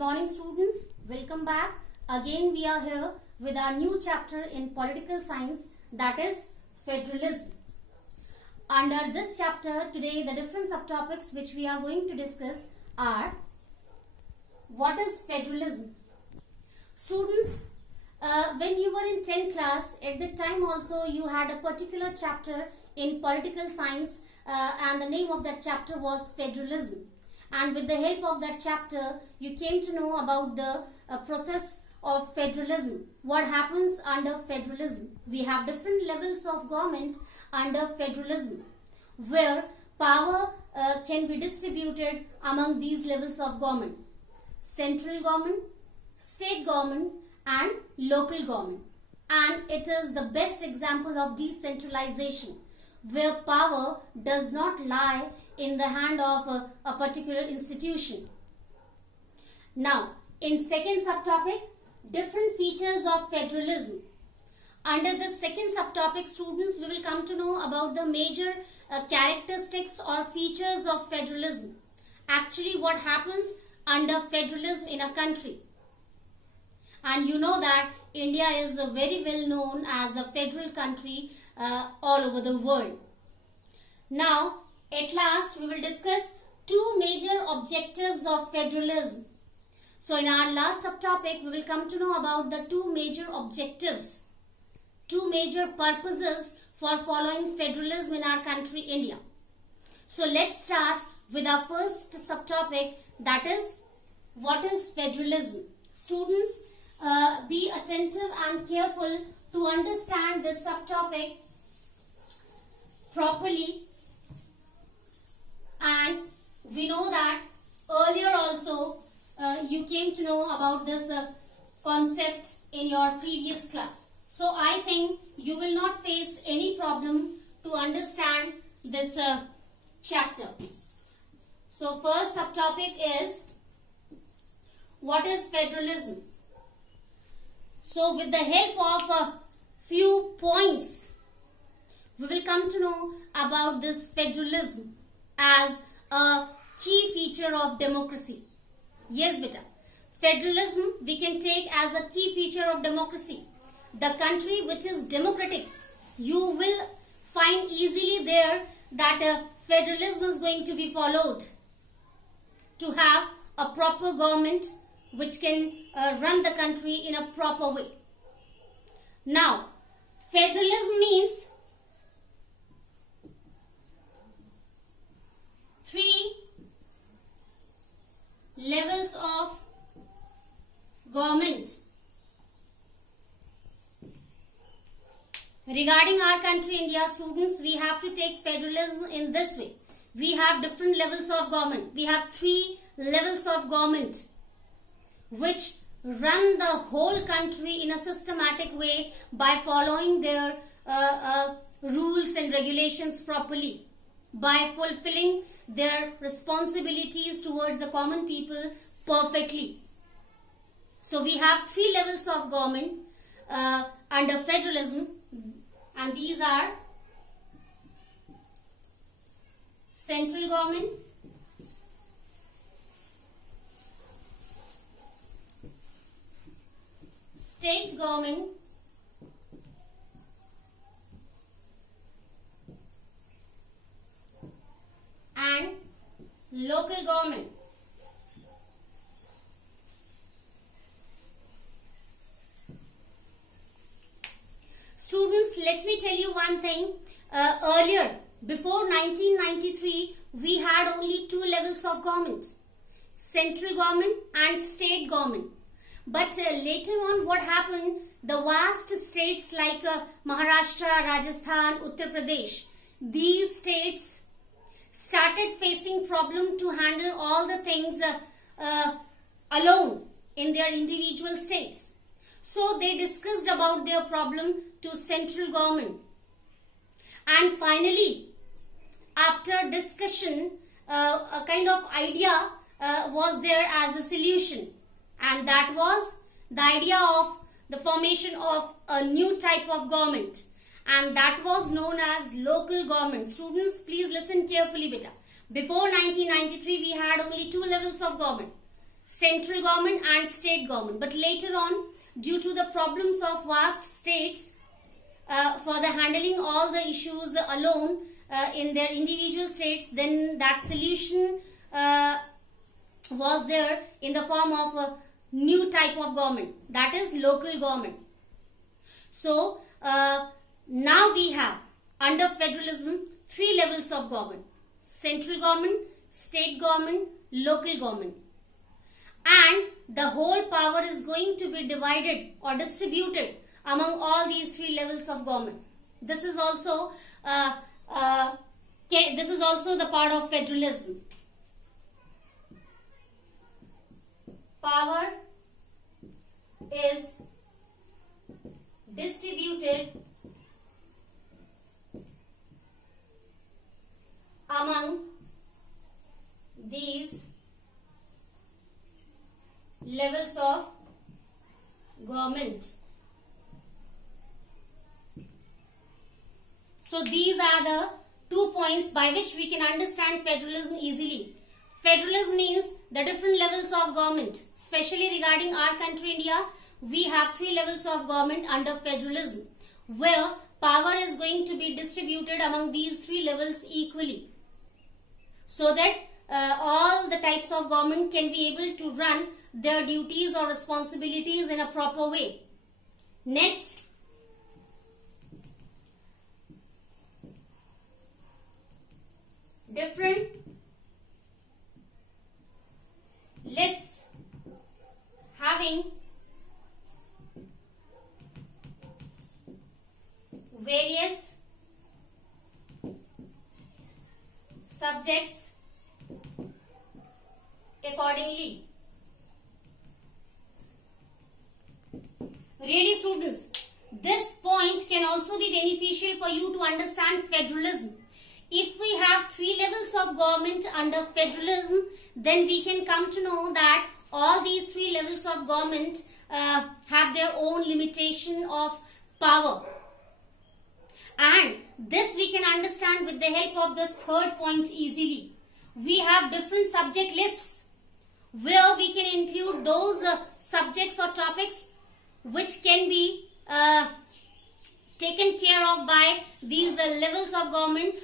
morning students, welcome back. Again we are here with our new chapter in political science, that is federalism. Under this chapter today the different subtopics which we are going to discuss are: what is federalism? Students, when you were in 10th class, at that time also you had a particular chapter in political science and the name of that chapter was federalism. And with the help of that chapter, you came to know about the process of federalism. What happens under federalism? We have different levels of government under federalism, where power can be distributed among these levels of government: central government, state government, and local government. And it is the best example of decentralization, where power does not lie in the hand of a particular institution. Now, in second subtopic, different features of federalism. Under the second subtopic, students, we will come to know about the major characteristics or features of federalism. Actually, what happens under federalism in a country. And you know that India is very well known as a federal country all over the world. Now, at last, we will discuss two major objectives of federalism. So, in our last subtopic, we will come to know about the two major objectives, two major purposes for following federalism in our country, India. So, let's start with our first subtopic, that is, what is federalism? Students, be attentive and careful to understand this subtopic properly. And we know that earlier also you came to know about this concept in your previous class. So I think you will not face any problem to understand this chapter. So first subtopic is, what is federalism? So with the help of a few points, we will come to know about this federalism as a key feature of democracy. Yes, beta. Federalism we can take as a key feature of democracy. The country which is democratic, you will find easily there that federalism is going to be followed to have a proper government which can run the country in a proper way. Now, federalism means three levels of government. Regarding our country India, students, we have to take federalism in this way. We have different levels of government. We have three levels of government which run the whole country in a systematic way by following their rules and regulations properly, by fulfilling their responsibilities towards the common people perfectly. So we have three levels of government under federalism, and these are central government, state government, and local government. Students, let me tell you one thing. Earlier, before 1993, we had only two levels of government: central government and state government. But later on, what happened? The vast states like Maharashtra, Rajasthan, Uttar Pradesh, these states started facing problem to handle all the things alone in their individual states. So they discussed about their problem to central government. And finally, after discussion, a kind of idea was there as a solution. And that was the idea of the formation of a new type of government. And that was known as local government. Students, please listen carefully, beta. Before 1993, we had only two levels of government: central government and state government. But later on, due to the problems of vast states for the handling all the issues alone in their individual states, then that solution was there in the form of a new type of government, that is local government. So now we have under federalism 3 levels of government: central government, state government, local government. And the whole power is going to be divided or distributed among all these 3 levels of government. This is also the part of federalism. Power is distributed among these levels of government. So these are the 2 points by which we can understand federalism easily. Federalism means the different levels of government. Especially regarding our country India, we have 3 levels of government under federalism, where power is going to be distributed among these 3 levels equally, so that all the types of government can be able to run their duties or responsibilities in a proper way. Next, different lists having various subjects accordingly. Really students, this point can also be beneficial for you to understand federalism. If we have 3 levels of government under federalism, then we can come to know that all these 3 levels of government have their own limitation of power. And this we can understand with the help of this 3rd point easily. We have different subject lists where we can include those subjects or topics which can be taken care of by these levels of government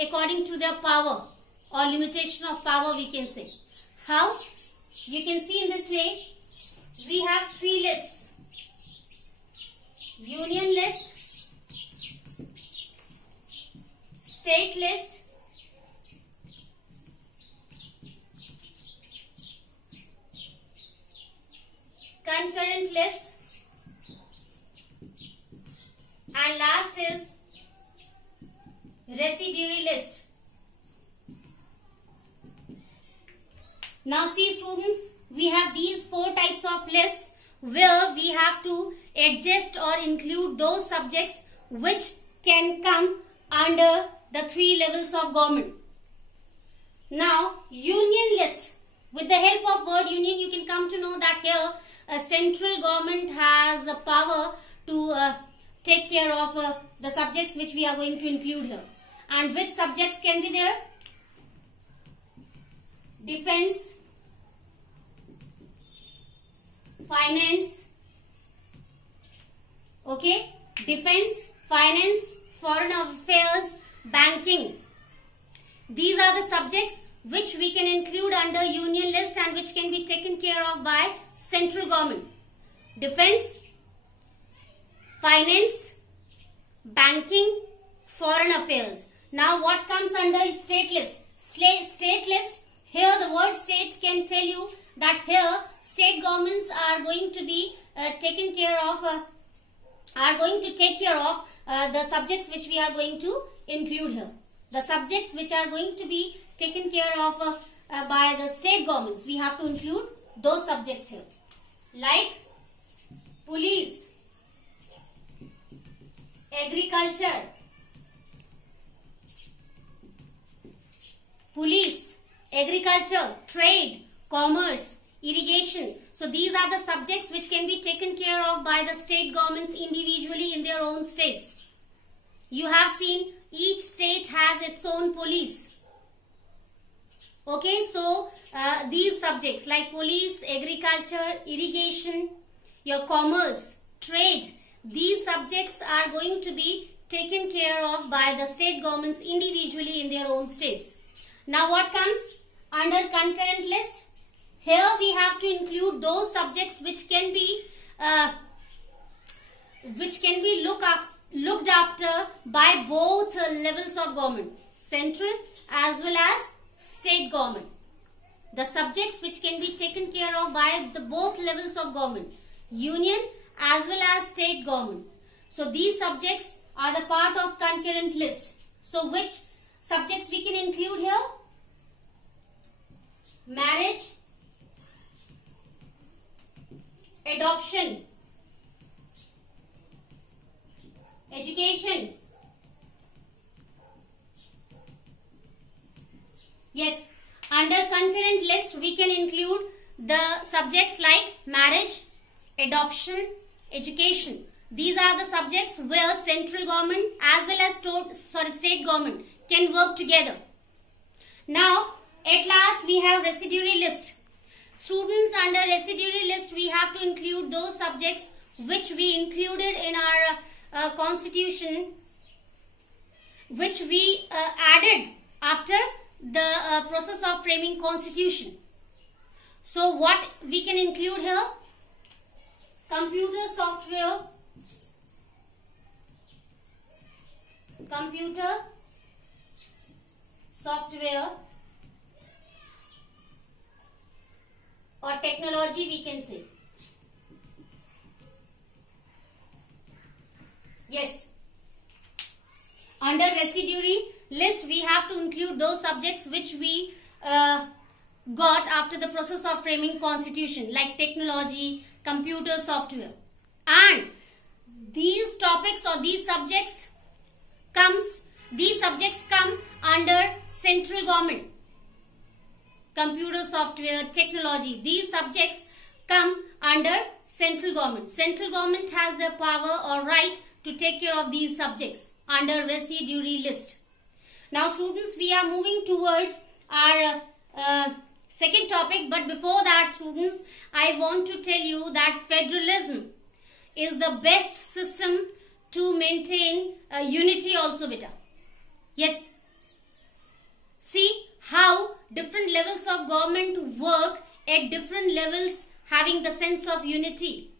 according to their power or limitation of power, we can say. How? You can see in this way, we have 3 lists: union list, state list, concurrent list, and last is residuary list. Now see students, we have these 4 types of lists where we have to adjust or include those subjects which can come under the 3 levels of government. Now union list, with the help of word union you can come to know that here a central government has a power to take care of the subjects which we are going to include here. And which subjects can be there? Defense, finance, okay, defense, finance, foreign affairs, banking. These are the subjects which we can include under union list and which can be taken care of by central government. Defense, finance, banking, foreign affairs. Now what comes under state list? State list, here the word state can tell you that here state governments are going to be taken care of, are going to take care of the subjects which we are going to include here. The subjects which are going to be taken care of by the state governments, we have to include those subjects here. Like police, agriculture, trade, commerce, irrigation. So these are the subjects which can be taken care of by the state governments individually in their own states. You have seen each state has its own police. Okay, so these subjects like police, agriculture, irrigation, your commerce, trade, these subjects are going to be taken care of by the state governments individually in their own states. Now what comes under concurrent list? Here we have to include those subjects which can be looked after by both levels of government, central as well as state government. The subjects which can be taken care of by the both levels of government, union as well as state government. So these subjects are the part of concurrent list. So which subjects we can include here? Marriage, adoption, education. Yes, under concurrent list we can include the subjects like marriage, adoption, education. These are the subjects where central government as well as state government can work together. Now, at last we have residuary list. Students, under residuary list we have to include those subjects which we included in our constitution, which we added after the process of framing constitution. So what we can include here? Computer software, or technology we can say. Yes. Under residuary list we have to include those subjects which we got after the process of framing constitution, like technology, computer software. And these topics or these subjects come under central government. Computer software, technology, these subjects come under central government. Central government has the power or right to take care of these subjects under residuary list. Now students, we are moving towards our second topic, but before that students, I want to tell you that federalism is the best system to maintain unity also, beta. Yes. See how different levels of government work at different levels, having the sense of unity.